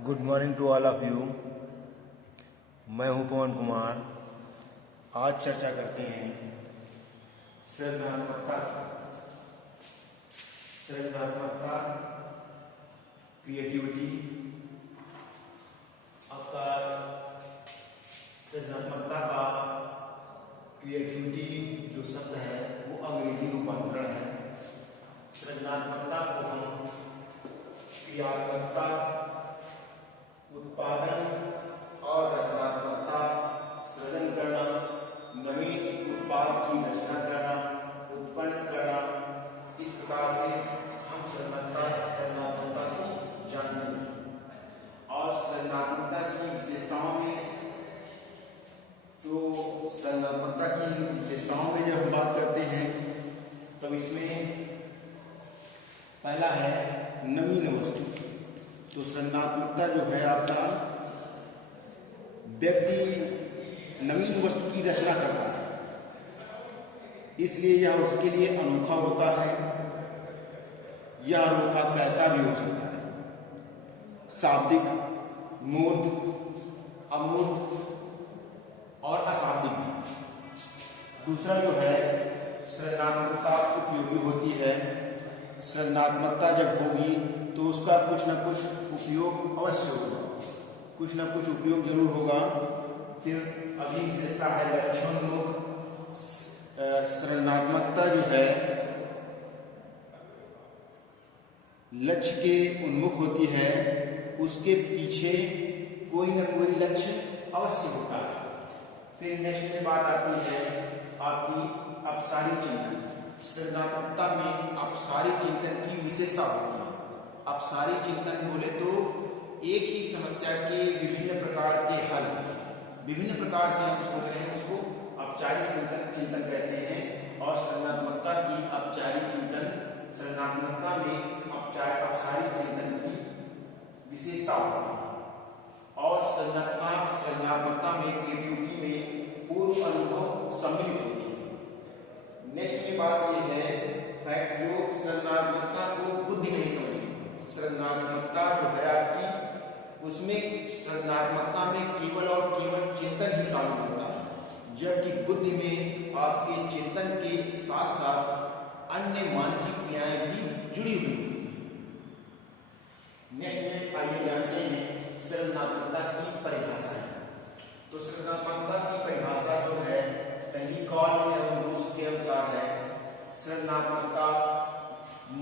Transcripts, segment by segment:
Good morning to all of you. मैं हूं पवन कुमार। आज चर्चा करते हैं सृजनात्मकता, क्रिएटिविटी। आपका सृजनात्मकता का क्रिएटिविटी जो शब्द है वो अंग्रेजी रूपांतरण है। सृजनात्मकता को हम क्रियात्मकता, उत्पादन और रचनात्मकता, सृजन करना, नवीन उत्पाद की रचना करना, उत्पन्न करना, इस प्रकार से हम सृजनात्मकता को जानते हैं। और सृजनात्मकता की विशेषताओं में जब हम बात करते हैं तब इसमें पहला है नवीन वस्तु। तो सृजनात्मकता जो है आपका व्यक्ति नवीन वस्तु की रचना करता है, इसलिए यह उसके लिए अनोखा होता है। यह अनोखा कैसा भी हो सकता है, शाब्दिक, मूर्त, अमूर्त और अशाब्दिक भी। दूसरा जो है सृजनात्मकता उपयोगी होती है। सृजनात्मकता जब होगी तो उसका कुछ न कुछ उपयोग अवश्य होगा, कुछ न कुछ उपयोग जरूर होगा। फिर अगली विशेषता है लक्ष्योन्मुख। सृजनात्मकता जो है लक्ष्य के उन्मुख होती है, उसके पीछे कोई न कोई लक्ष्य अवश्य होता है। फिर नेक्स्ट में बात आती है आपकी अपसारी चिंतन। सृजनात्मकता में अपसारी चिंतन की विशेषता होती है। अपसारी चिंतन बोले तो एक ही समस्या के विभिन्न प्रकार के हल, विभिन्न प्रकार से हम सोच रहे हैं, उसको अपचारी चिंतन कहते हैं। और सृजनात्मकता की अपचारी चिंतन, सृजनात्मकता में अपसारी चिंतन की विशेषता होती है। और सृजनात्मकता में, क्रिएटिविटी में पूर्व अनुभव सम्मिलित होती है। नेक्स्ट की बात यह है फैक्ट जो सृजनात्मकता को बुद्धि नहीं समझती। सृजनात्मकता जो है आपकी, उसमें सृजनात्मकता में केवल और केवल चिंतन ही शामिल होता है, जबकि बुद्धि में आपके चिंतन के साथ साथ अन्य मानसिक क्रियाएं भी जुड़ी हुई होती हैं। नेक्स्ट में आइए जानते हैं सृजनात्मकता की परिभाषाएं। तो सृजनात्मकता की परिभाषा जो है पहली कॉल एवं रूस के अनुसार है, सृजनात्मकता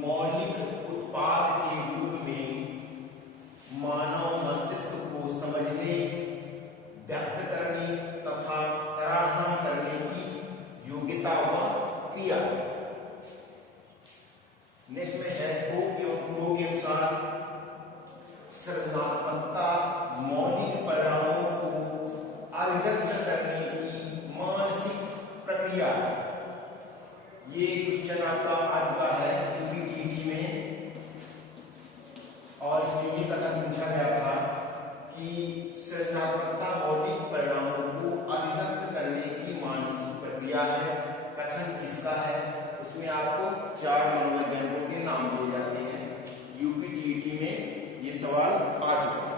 मौलिक उत्पाद के रूप में मानव मस्तिष्क को समझने, व्यक्त करने तथा सराहना करने की योग्यता व क्रिया। नेक्स्ट में है प्रो के अनुसार सृजनात्मकता मौलिक परिणामों को अभिव्यक्त करने की मानसिक प्रक्रिया। ये क्वेश्चन आपका आ चुका है यूपीटीटी में, और इसमें ये कथन पूछा गया था कि सृजनात्मकता मौलिक परिणामों को अभिव्यक्त करने की मानसिक प्रक्रिया है। कथन किसका है, उसमें आपको 4 मनोवैज्ञानिकों के नाम दिए जाते हैं। यूपीटीटी में ये सवाल आ चुका है।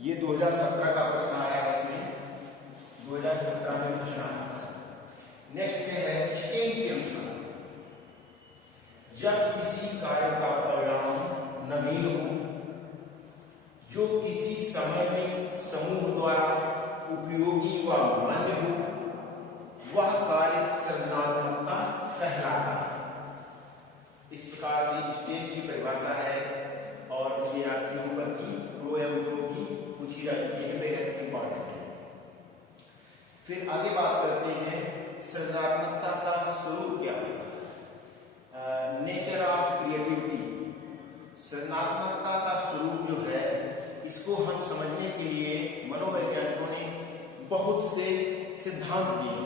ये 2017 का प्रश्न आया है, इसमें 2017 में प्रश्न आया। नेक्स्ट में है स्टेन के अनुसार जब किसी कार्य का परिणाम नवीन हो जो किसी समय में समूह द्वारा उपयोगी व मान्य हो, वह कार्य सृजनात्मकता कहलाता है। इस प्रकार से स्टेन की परिभाषा है, और ये आपके ऊपर की प्रो एवं प्रो की पूछी जा चुकी है, बेहद इंपॉर्टेंट है। फिर आगे बात करते हैं सृजनात्मकता का स्वरूप क्या होता है, नेचर ऑफ क्रिएटिविटी। सृजनात्मकता का स्वरूप जो है, इसको हम समझने के लिए मनोवैज्ञानिकों ने बहुत से सिद्धांत दिए।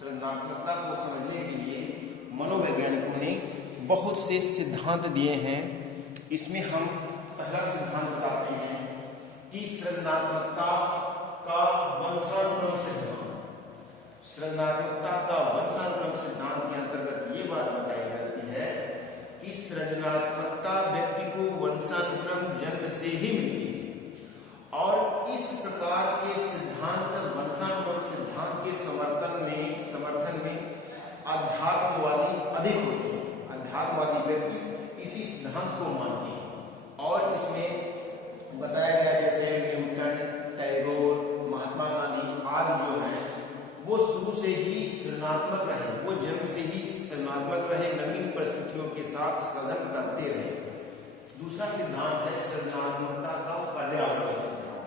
सृजनात्मकता को समझने के लिए मनोवैज्ञानिकों ने बहुत से सिद्धांत दिए हैं। इसमें हम पहला सिद्धांत बताते हैं कि सृजनात्मकता का वंशानुक्रम सिद्धांत। सृजनात्मकता का वंशानुक्रम सिद्धांत के अंतर्गत ये बात बताई जाती है कि सृजनात्मकता व्यक्ति को वंशानुक्रम जन्म से ही मिलती सिद्धांत को मानते हैं। और इसमें बताया गया जैसे न्यूटन, टैगोर, महात्मा गांधी आदि जो है वो शुरू से ही सृजनात्मक रहे, वो जन्म से ही सृजनात्मक रहे, नवीन परिस्थितियों के साथ सृजन करते रहे। दूसरा सिद्धांत है सृजनात्मकता का पर्यावरण सिद्धांत।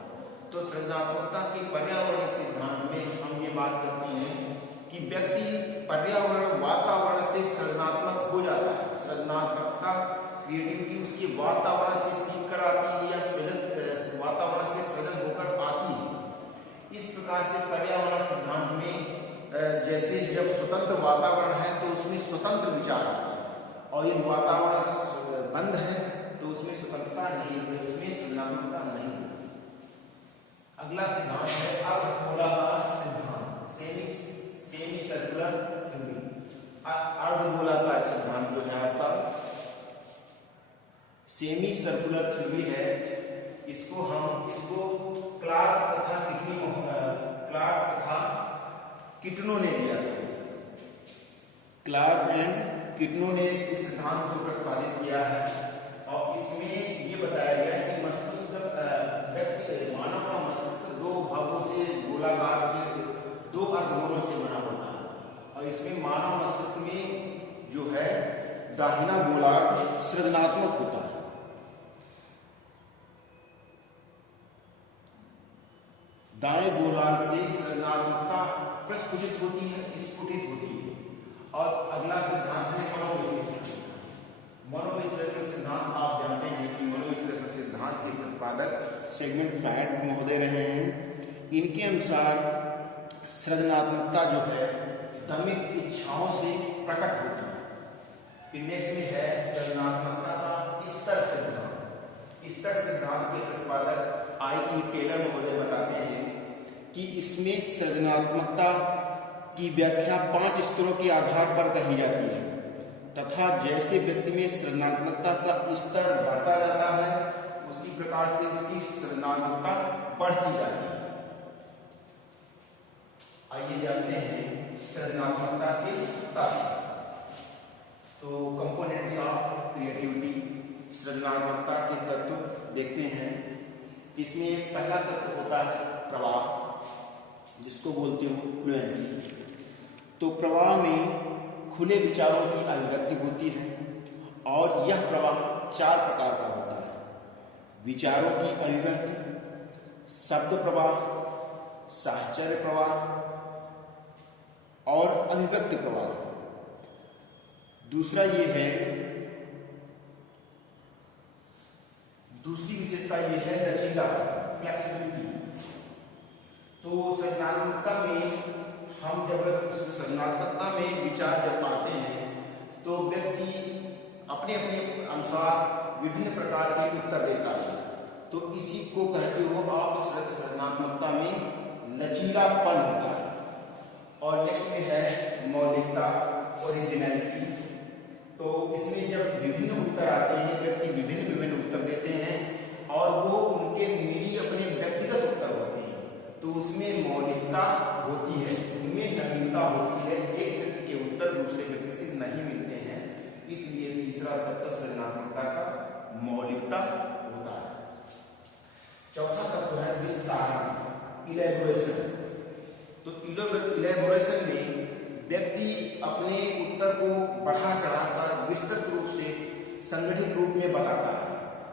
तो सृजनात्मकता के पर्यावरण सिद्धांत में हम ये बात करते हैं कि व्यक्ति पर्यावरण वातावरण से सृजनात्मक हो जाता है। सृजनात्मकता क्रिएटिविटी उसकी वातावरण से सीख कर आती है या सृजन वातावरण से सृजन होकर आती है। इस प्रकार से पर्यावरण सिद्धांत में जैसे जब स्वतंत्र वातावरण है तो उसमें स्वतंत्र विचार आता है, और ये वातावरण बंद है तो उसमें स्वतंत्रता नहीं है, उसमें सृजनात्मकता नहीं है। अगला सिद्धांत है अर्धगोलाकार सिद्धांत, सेमी सर्कुलर थ्योरी। अर्धगोलाकार सिद्धांत जो है आपका सेमी सर्कुलर थ्योरी है, इसको क्लार्क तथा किटनो ने दिया था। क्लार्क एंड किटनो ने इस सिद्धांत को प्रतिपादित किया है, और इसमें ये बताया गया है कि मस्तिष्क मानव का मस्तिष्क दो भागों से गोलाकार के दो अर्धगोलों से बना होता है, और इसमें मानव मस्तिष्क में जो है दाहिना गोलार्ध सृजनात्मक होता है। दाएं गोलार्ध से सृजनात्मकता प्रस्फुटित होती है, स्फुटित होती है। और अगला सिद्धांत है मनोविश्लेषण। मनोविश्लेषण सिद्धांत आप जानते हैं कि मनोविश्लेषण सिद्धांत के प्रतिपादक सिगमंड फ्रायड महोदय रहे हैं। इनके अनुसार सृजनात्मकता जो है दमित इच्छाओं से प्रकट होती है। नेक्स्ट में है सृजनात्मकता का स्तर सिद्धांत। स्तर सिद्धांत के प्रतिपादक आई.ई. टेलर महोदय बताते हैं कि इसमें सृजनात्मकता की व्याख्या 5 स्तरों के आधार पर कही जाती है, तथा जैसे व्यक्ति में सृजनात्मकता का स्तर बढ़ता जाता है उसी प्रकार से उसकी सृजनात्मकता बढ़ती जाती है। आइए जानते हैं सृजनात्मकता के तत्व। तो कंपोनेंट्स ऑफ क्रिएटिविटी, सृजनात्मकता के तत्व देखते हैं। इसमें पहला तत्व होता है प्रवाह, जिसको बोलते हो फ्लुएंसी। तो प्रवाह में खुले विचारों की अभिव्यक्ति होती है, और यह प्रवाह 4 प्रकार का होता है: विचारों की अभिव्यक्ति, शब्द प्रवाह, साहचर्य प्रवाह और अभिव्यक्ति प्रवाह। दूसरा ये है, दूसरी विशेषता ये है लचीला, फ्लेक्सिबिलिटी। तो सृजनात्मकता में हम जब सृजनात्मकता में विचार जब पाते हैं तो व्यक्ति अपने अपने अनुसार विभिन्न प्रकार के उत्तर देता है। तो इसी को कहते हो आप सृजनात्मकता में लचीलापन होता है। और नेक्स्ट में है मौलिकता, ओरिजिनलिटी। तो इसमें जब विभिन्न उत्तर आते हैं, व्यक्ति विभिन्न विभिन्न उत्तर देते हैं और वो उनके निजी अपने व्यक्तिगत उत्तर होते हैं, तो उसमें मौलिकता होती है, उनमें नवीनता होती है। एक व्यक्ति के उत्तर दूसरे व्यक्ति से नहीं मिलते हैं, इसलिए तीसरा तत्व सृजनात्मकता का मौलिकता होता है। चौथा तत्व है विस्तारण, इलैबोरेशन। तो इलैबोरेशन में व्यक्ति अपने उत्तर को बढ़ा चढ़ाकर विस्तृत रूप से संगठित रूप में बताता है।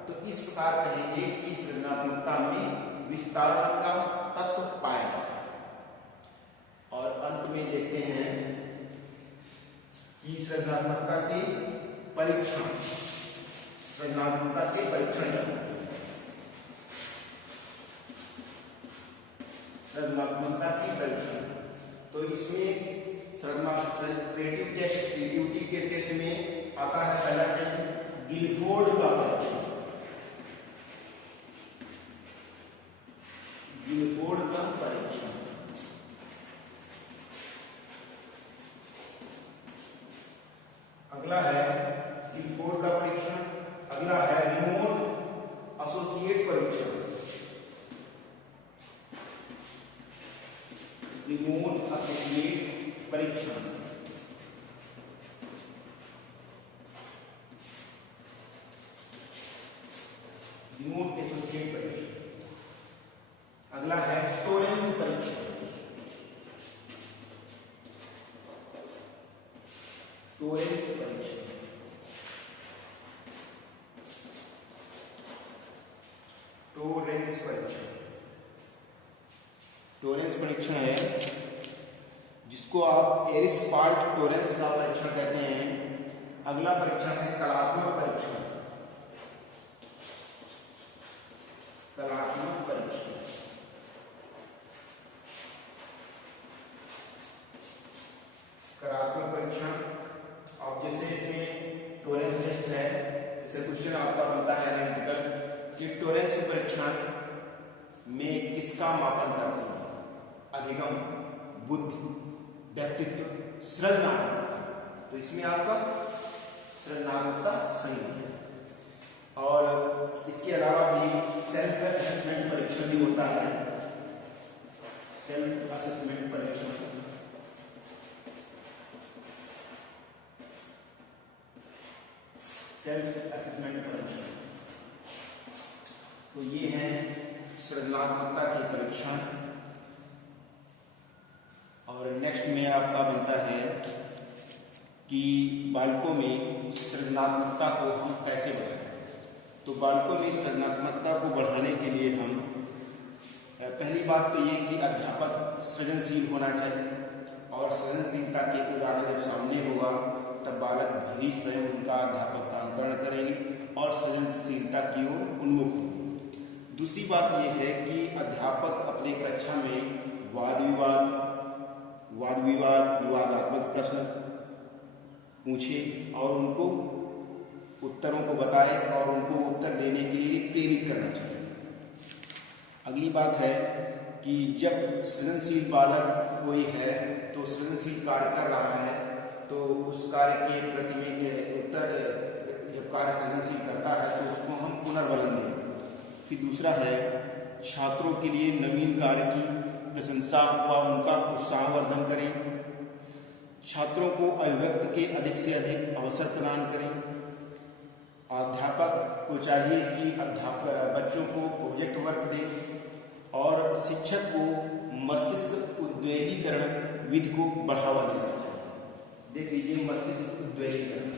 तो इस प्रकार कहेंगे कि सृजनात्मकता में विस्तारण का तत्व पाया जाता है। और अंत में देखते हैं कि सृजनात्मकता के परीक्षण, सृजनात्मकता के परीक्षण, सृजनात्मकता के परीक्षण। तो इसमें क्रिएटिव टेस्ट, क्रिएटिविटी के टेस्ट में आता है पहला टेस्ट गिलफोर्ड का परीक्षण। गिलफोर्ड का परीक्षण। अगला है गिलफोर्ड का परीक्षण। अगला है रिमोट एसोसिएट परीक्षण। रिमोट एसोसिएट परीक्षण। रिमोट एसोसिएट परीक्षण। अगला है टोरेंस परीक्षण। टोरेंस परीक्षण, टोरेंस परीक्षण, टोरेंस परीक्षण है जिसको आप एरिस्पाल्ट टोरेंस का परीक्षण कहते हैं। अगला परीक्षण है कलात्मक परीक्षण। कलात्मक परीक्षण, कलात्मक परीक्षण अब जैसे इसमें टोरेंस टेस्ट है, जैसे क्वेश्चन आपका बनता है एनालिटिकल कि टोरेंस परीक्षण में किसका मापन करते हैं? अधिगम, बुद्धि, व्यक्तित्व, सृजनात्मकता। तो इसमें आपका सृजनात्मकता सही है। और इसके अलावा भी सेल्फ असेसमेंट परीक्षण भी होता है। सेल्फ असेसमेंट परीक्षण, सेल्फ असेसमेंट परीक्षण, तो ये है सृजनात्मकता के परीक्षण। और नेक्स्ट में आपका बनता है कि बालकों में सृजनात्मकता को हम कैसे बढ़ाएं। तो बालकों में सृजनात्मकता को बढ़ाने के लिए हम पहली बात तो ये कि अध्यापक सृजनशील होना चाहिए, और सृजनशीलता के उदाहरण जब सामने होगा तब बालक भी स्वयं उनका अध्यापक का अनुकरण करेंगे और सृजनशीलता की ओर उन्मुख होंगे। दूसरी बात यह है कि अध्यापक अपने कक्षा में वाद विवाद, विवादात्मक प्रश्न पूछे और उनको उत्तरों को बताए और उनको उत्तर देने के लिए प्रेरित करना चाहिए। अगली बात है कि जब सृजनशील बालक कोई है तो सृजनशील कार्य कर रहा है तो उस कार्य के प्रति में उत्तर, जब कार्य सृजनशील करता है तो उसको हम पुनर्बलन दें। फिर दूसरा है छात्रों के लिए नवीन कार्य की प्रशंसा व उनका उत्साहवर्धन करें। छात्रों को अभिव्यक्ति के अधिक से अधिक अवसर प्रदान करें। अध्यापक को चाहिए कि बच्चों को प्रोजेक्ट वर्क दें और शिक्षक को मस्तिष्क उद्वेलीकरण विधि को बढ़ावा देना चाहिए। देख लीजिए मस्तिष्क उद्वेलीकरण,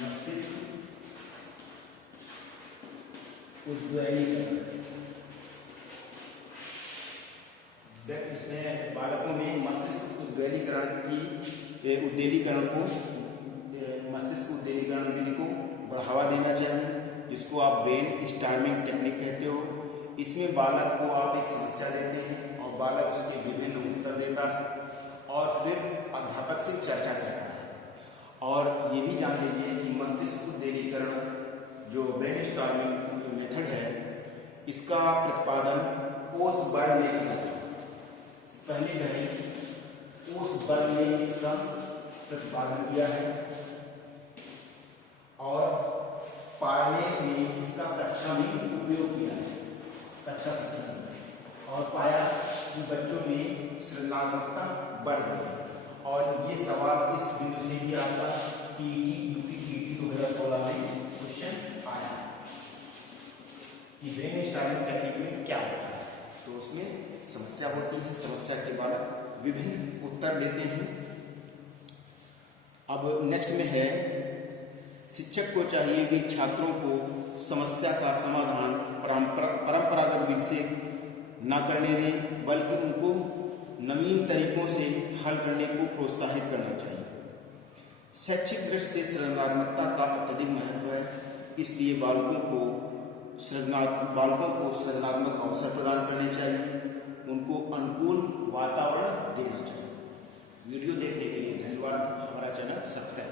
मस्तिष्क उद्वेलीकरण, इसमें बालकों में मस्तिष्क उद्वेलीकरण को मस्तिष्क उद्वेलीकरण विधि को बढ़ावा देना चाहिए, जिसको आप ब्रेन स्टॉर्मिंग टेक्निक कहते हो। इसमें बालक को आप एक समस्या देते हैं और बालक उसके विभिन्न उत्तर देता है और फिर अध्यापक से चर्चा करता है। और ये भी जान लीजिए कि मस्तिष्क उद्वेलीकरण जो ब्रेन स्टॉर्मिंग मेथड है, इसका प्रतिपादन ओसबर्न ने किया था। पहले ओसबर्न ने इसका प्रतिपादन किया है और पार्नेस ने इसका कक्षा में उपयोग किया है, कक्षा शिक्षा में, और पाया कि बच्चों में सृजनात्मकता बढ़ गई है। और ये सवाल इस बिंदु से भी आपका यूपी 2016 में क्वेश्चन आया कि ब्रेन स्टॉर्मिंग टेक्निक में क्या होता है। तो उसमें समस्या होती है, समस्या के बाद विभिन्न उत्तर देते हैं। अब नेक्स्ट में है शिक्षक को चाहिए कि छात्रों को समस्या का समाधान परंपरागत विधि से न करने दें, बल्कि उनको नवीन तरीकों से हल करने को प्रोत्साहित करना चाहिए। शैक्षिक दृष्टि से सृजनात्मकता का अत्यधिक महत्व है, इसलिए बालकों को सृजनात्मक अवसर प्रदान करने चाहिए, उनको अनुकूल वातावरण देना चाहिए। वीडियो देखने के लिए धन्यवाद। हमारा चैनल सब्सक्राइब